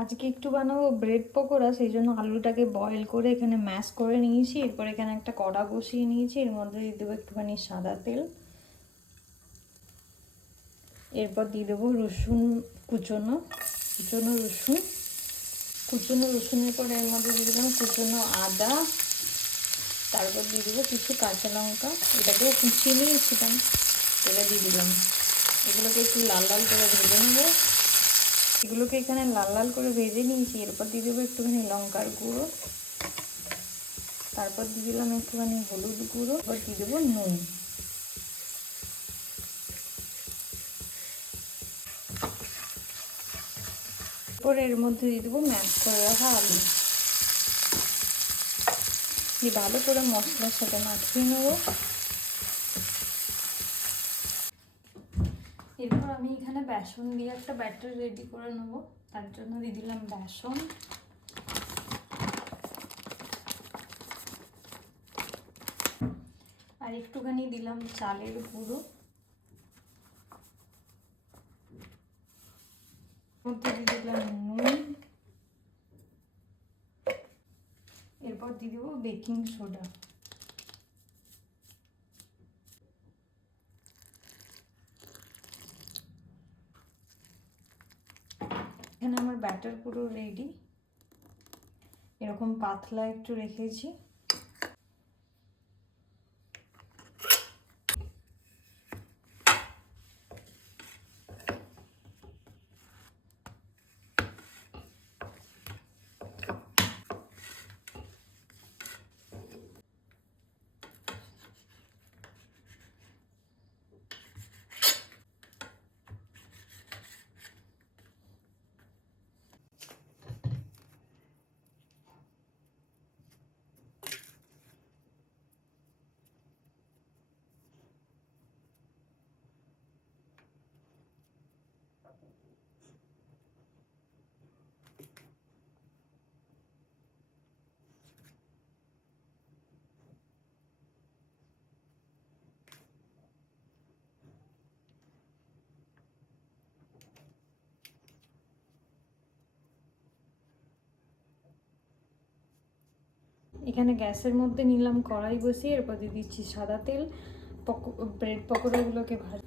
আজকে একটু বানাবো ব্রেড পকোড়া, সেই জন্য আলুটাকে বয়েল করে এখানে ম্যাশ করে নিয়েছি। এরপর এখানে একটা কড়া বসিয়ে নিয়েছি, এর মধ্যে দিয়ে দেবো একটুখানি সাদা তেল। এরপর দিয়ে দেবো রসুন কুচনো কুচনো রসুন কুচনো রসুনের পরে এর মধ্যে দিয়ে দিলাম কুচনো আদা। তারপর দিয়ে দেবো কিছু কাঁচা লঙ্কা, এটাকেও কুচিয়ে নিয়েছিলাম, এটা দিয়ে দিলাম। এগুলোকে একটু লাল লাল করে ভেজে নেবো। এগুলোকে এখানে লাল লাল করে ভেজে নিয়েছি। এরপর দিয়ে দেবো একটুখানি লঙ্কার গুঁড়ো, তারপর দিয়ে দিলাম একটুখানি হলুদ গুঁড়ো, এবার দিয়ে দেবো নুন। এরপর এর মধ্যে দিয়ে দেবো ম্যাশ করে রাখা আলু, দিয়ে ভালো করে মশলার সাথে মাখিয়ে নেবো। এরপর আমি এখানে বেসন দিয়ে একটা ব্যাটার রেডি করে নেবো, তার জন্য দিয়ে দিলাম বেসন। আর একটুখানি দিলাম চালের গুঁড়ো, মধ্যে দিয়ে দিলাম নুন। এরপর দিয়ে দেবো বেকিং সোডা। এখানে আমার ব্যাটার পুরো রেডি, এরকম পাতলা একটু রেখেছি। এখানে গ্যাসের মধ্যে নিলাম কড়াই বসিয়ে, এরপর দিয়ে দিচ্ছি সাদা তেল। ব্রেড পকোড়াগুলোকে ভাজ